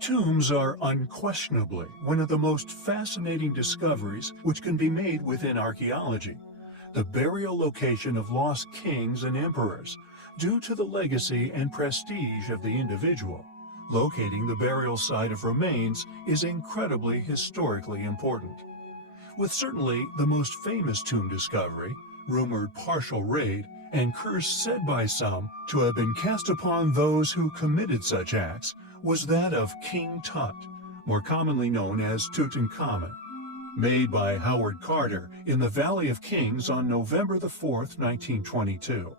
Tombs are unquestionably one of the most fascinating discoveries which can be made within archaeology. The burial location of lost kings and emperors, due to the legacy and prestige of the individual. Locating the burial site of remains is incredibly historically important. With certainly the most famous tomb discovery, rumored partial raid, and curse said by some to have been cast upon those who committed such acts, was that of King Tut, more commonly known as Tutankhamun. Made by Howard Carter in the Valley of Kings on November the 4th, 1922.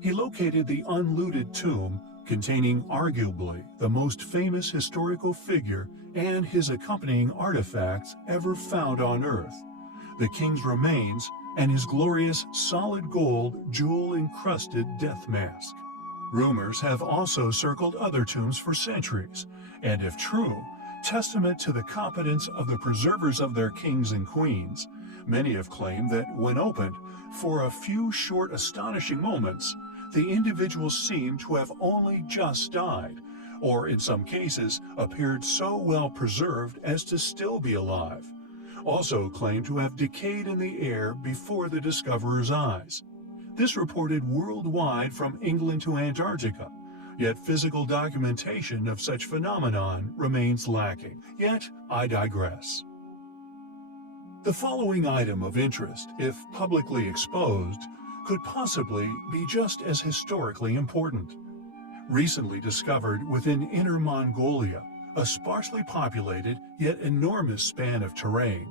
He located the unlooted tomb containing arguably the most famous historical figure and his accompanying artifacts ever found on Earth, the king's remains and his glorious solid gold jewel-encrusted death mask. Rumors have also circled other tombs for centuries, and if true, testament to the competence of the preservers of their kings and queens. Many have claimed that when opened, for a few short astonishing moments, the individuals seemed to have only just died, or in some cases appeared so well preserved as to still be alive. Also claimed to have decayed in the air before the discoverer's eyes. This reported worldwide from England to Antarctica, yet physical documentation of such phenomenon remains lacking. Yet I digress. The following item of interest, if publicly exposed, could possibly be just as historically important. Recently discovered within Inner Mongolia, a sparsely populated yet enormous span of terrain,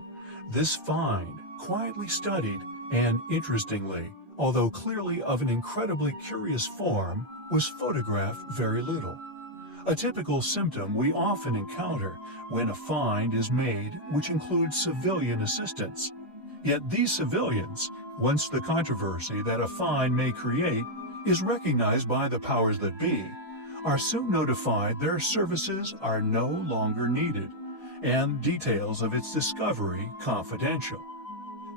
this find, quietly studied and, interestingly, although clearly of an incredibly curious form, was photographed very little. A typical symptom we often encounter when a find is made, which includes civilian assistance. Yet these civilians, once the controversy that a find may create is recognized by the powers that be, are soon notified their services are no longer needed, and details of its discovery confidential.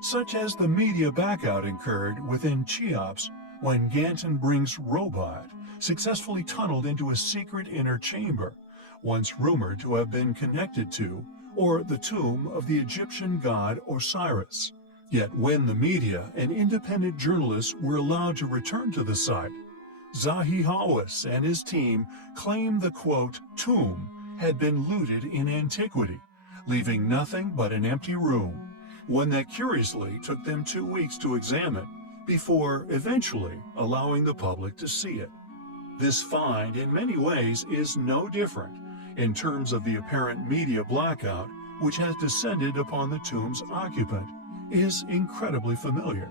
Such as the media backout incurred within Cheops when Ganton Brink's robot successfully tunneled into a secret inner chamber, once rumored to have been connected to, or the tomb of the Egyptian god Osiris. Yet when the media and independent journalists were allowed to return to the site, Zahi Hawass and his team claimed the, quote, tomb had been looted in antiquity, leaving nothing but an empty room, one that curiously took them 2 weeks to examine, before eventually allowing the public to see it. This find in many ways is no different in terms of the apparent media blackout which has descended upon the tomb's occupant is incredibly familiar.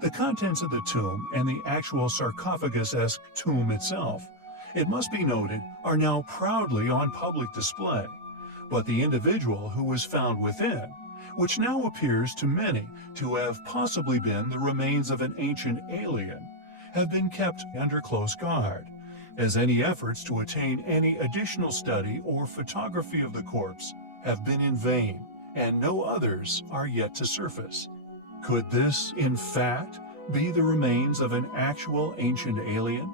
The contents of the tomb and the actual sarcophagus-esque tomb itself, it must be noted, are now proudly on public display, but the individual who was found within, which now appears to many to have possibly been the remains of an ancient alien, have been kept under close guard, as any efforts to attain any additional study or photography of the corpse have been in vain, and no others are yet to surface. Could this, in fact, be the remains of an actual ancient alien?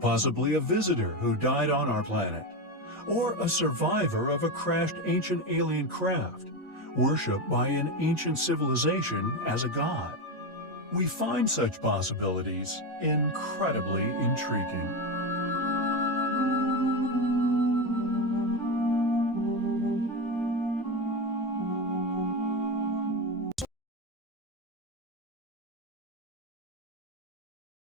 Possibly a visitor who died on our planet, or a survivor of a crashed ancient alien craft, worshipped by an ancient civilization as a god. We find such possibilities incredibly intriguing.